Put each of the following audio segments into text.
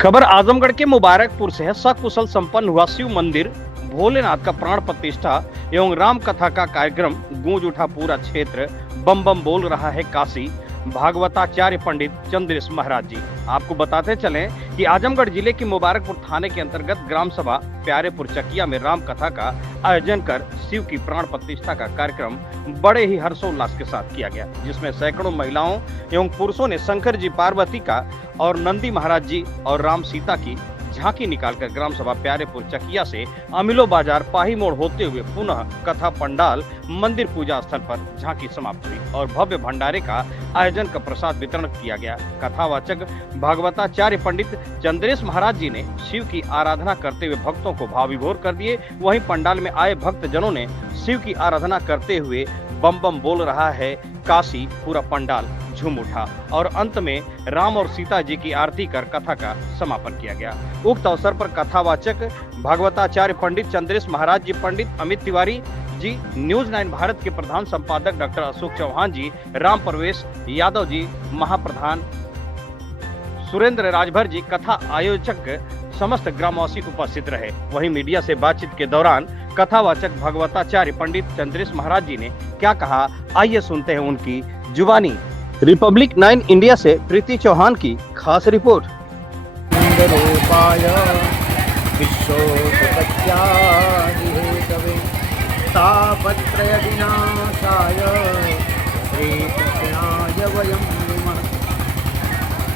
खबर आजमगढ़ के मुबारकपुर से है। सकुशल संपन्न हुआ शिव मंदिर भोलेनाथ का प्राण प्रतिष्ठा एवं राम कथा का कार्यक्रम। गूंज उठा पूरा क्षेत्र, बम बम बोल रहा है काशी। भागवताचार्य पंडित चंद्रेश महाराज जी। आपको बताते चलें कि आजमगढ़ जिले के मुबारकपुर थाने के अंतर्गत ग्राम सभा प्यारेपुर चकिया में राम कथा का आयोजन कर शिव की प्राण प्रतिष्ठा का कार्यक्रम बड़े ही हर्षोल्लास के साथ किया गया, जिसमें सैकड़ों महिलाओं एवं पुरुषों ने शंकर जी पार्वती का और नंदी महाराज जी और राम सीता की झांकी निकालकर ग्राम सभा प्यारेपुर चकिया से अमिलो बाजार पाही मोड़ होते हुए पुनः कथा पंडाल मंदिर पूजा स्थल पर झांकी समाप्त हुई और भव्य भंडारे का आयोजन का प्रसाद वितरण किया गया। कथावाचक भागवताचार्य पंडित चंद्रेश महाराज जी ने शिव की आराधना करते हुए भक्तों को भाव विभोर कर दिए। वहीं पंडाल में आए भक्त जनों ने शिव की आराधना करते हुए बम बम बोल रहा है काशी, पूरा पंडाल झूम उठा और अंत में राम और सीता जी की आरती कर कथा का समापन किया गया। उक्त अवसर पर कथावाचक भागवताचार्य पंडित चंद्रेश महाराज जी, पंडित अमित तिवारी जी, न्यूज 9 भारत के प्रधान संपादक डॉक्टर अशोक चौहान जी, राम प्रवेश यादव जी, महाप्रधान सुरेंद्र राजभर जी, कथा आयोजक समस्त ग्रामवासी उपस्थित रहे। वहीं मीडिया से बातचीत के दौरान कथावाचक भागवताचार्य पंडित चंद्रेश महाराज जी ने क्या कहा, आइए सुनते हैं उनकी जुबानी। रिपब्लिक 9 इंडिया से प्रीति चौहान की खास रिपोर्ट।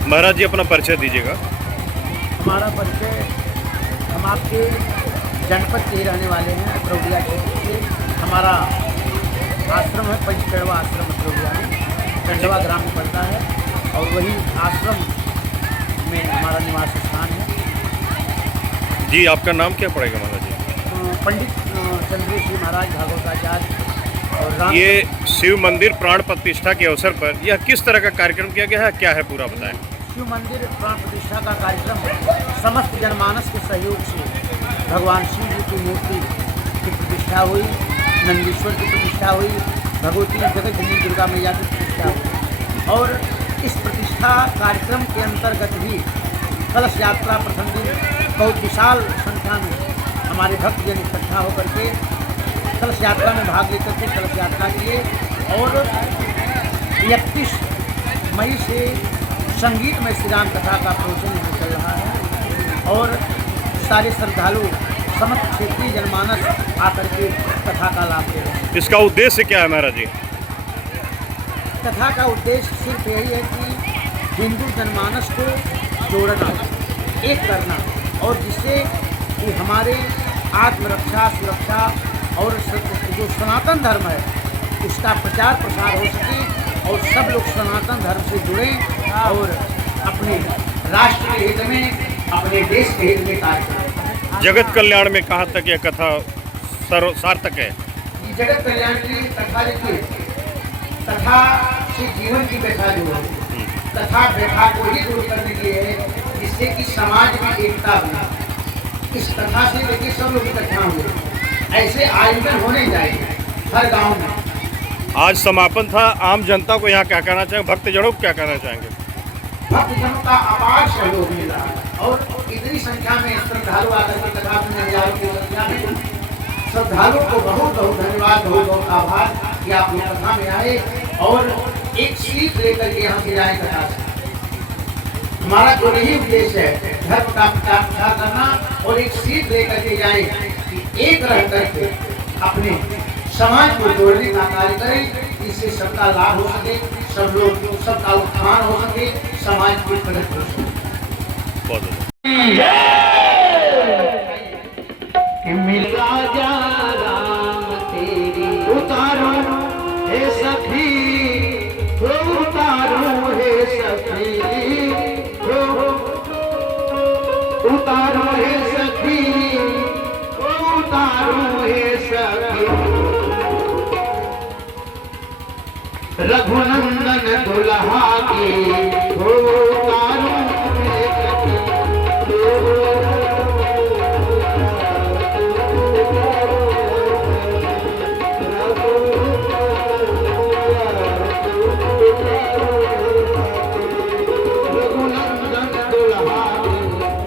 महाराज जी अपना परिचय दीजिएगा। हमारा परिचय, हम आपके जनपद के रहने वाले हैं, अतरौलिया क्षेत्र से। हमारा आश्रम है पंचकड़वा आश्रम अतरौलिया में, कंडवा ग्राम में पड़ता है और वही आश्रम में हमारा निवास स्थान है। जी आपका नाम क्या पड़ेगा महाराज जी? पंडित चंद्रेश जी महाराज भागवताचार्य। और राम ये शिव मंदिर प्राण प्रतिष्ठा के अवसर पर यह किस तरह का कार्यक्रम किया गया है, क्या है पूरा बताएं? शिव मंदिर प्राण प्रतिष्ठा का कार्यक्रम समस्त जनमानस के सहयोग से भगवान शिव जी की मूर्ति की प्रतिष्ठा हुई, नंदीश्वर की प्रतिष्ठा हुई, भगवती जगत जननी दुर्गा मैया की प्रतिष्ठा हुई। और इस प्रतिष्ठा कार्यक्रम के अंतर्गत भी कलश यात्रा प्रथम दिन बहुत विशाल संख्या में हमारे भक्तजन इकट्ठा होकर के कलश यात्रा में भाग लेकर के कलश यात्रा किए। और 31 मई से संगीत में श्री राम कथा का प्रवचन चल रहा है और सारे श्रद्धालु समस्त क्षेत्रीय जनमानस आकर के कथा का लाभ ले रहे हैं। इसका उद्देश्य क्या है महाराज जी? कथा का उद्देश्य सिर्फ यही है कि हिंदू जनमानस को जोड़ना, एक करना और जिससे कि हमारे आत्मरक्षा, सुरक्षा और जो सनातन धर्म है उसका प्रचार प्रसार हो सके और सब लोग सनातन धर्म से जुड़ें और अपने राष्ट्र के हित में, अपने देश के हित में कार्य करें। जगत कल्याण में कहाँ तक यह कथा सार्थक है? जगत कल्याण की कथा, देखिए कथा से जीवन की व्यथा जो है, कथा व्यथा को ही दूर करने के लिए है जिससे कि समाज में एकता बने। इस कथा से देखिए सब लोग इकट्ठा होंगे, ऐसे आयोजन होने जाएंगे हर गांव में। आज समापन था, आम जनता को यहाँ क्या कहना चाहेंगे, भक्तजनों को क्या कहना चाहेंगे? भक्तजनों का अपार सहयोग मिल रहा है और इतनी संख्या में श्रद्धालु आकर के कथा सुनने, हजारों की संख्या में श्रद्धालुओं को बहुत बहुत धन्यवाद, बहुत बहुत आभार कि आप यहाँ कथा में आए और एक सीख लेकर के यहाँ से जाए कथा से। हमारा तो यही उद्देश्य है, धर्म का प्रचार प्रसार करना और एक सीख लेकर के जाए कि एक रह करके अपने समाज को जोड़ने का कार्य करें, इससे सबका लाभ हो सके, सब लोग सबका उत्थान हो सके, समाज की प्रगति हो सके। उतारो हे सखी, उतारो हे सखी, उतारो हे सखी, उतारो हे सखी। रघुनंदन दुल्हा की उतारो हे सखी। रघुनंदन दुल्हा की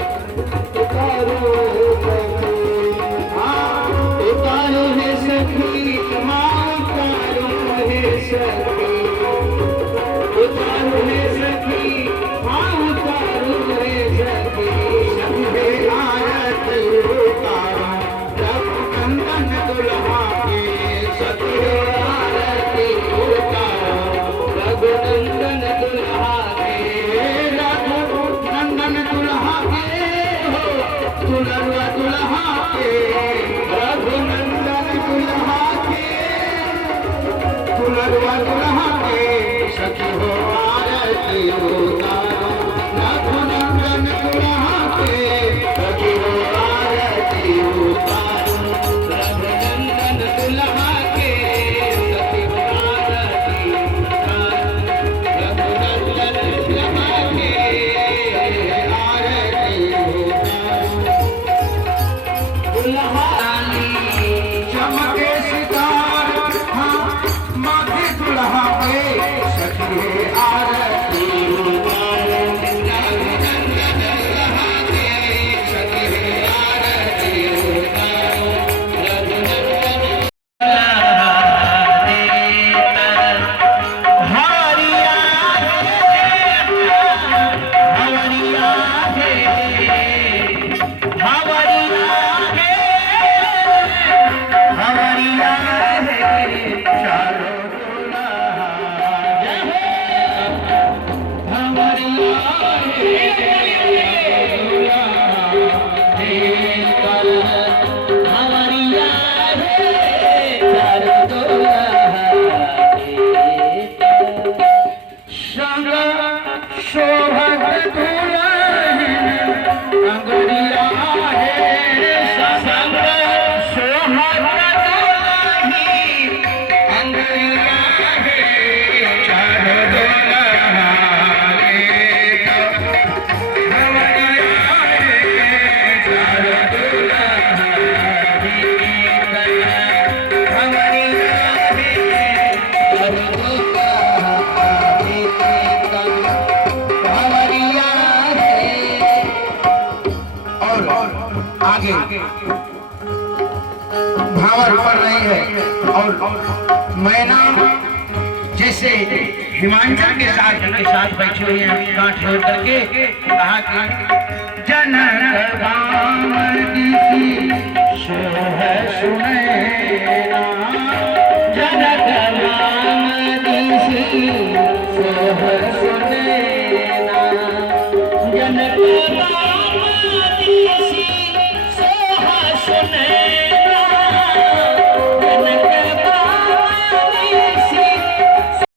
आगे भावर पड़ रही है और मैना जैसे हिमांचल के साथ बैठी हुई है, कांठ छोड़ करके कहा कि जनक बामनी सोह सुनैना, जनक बामनी सोह सुनैना, जनक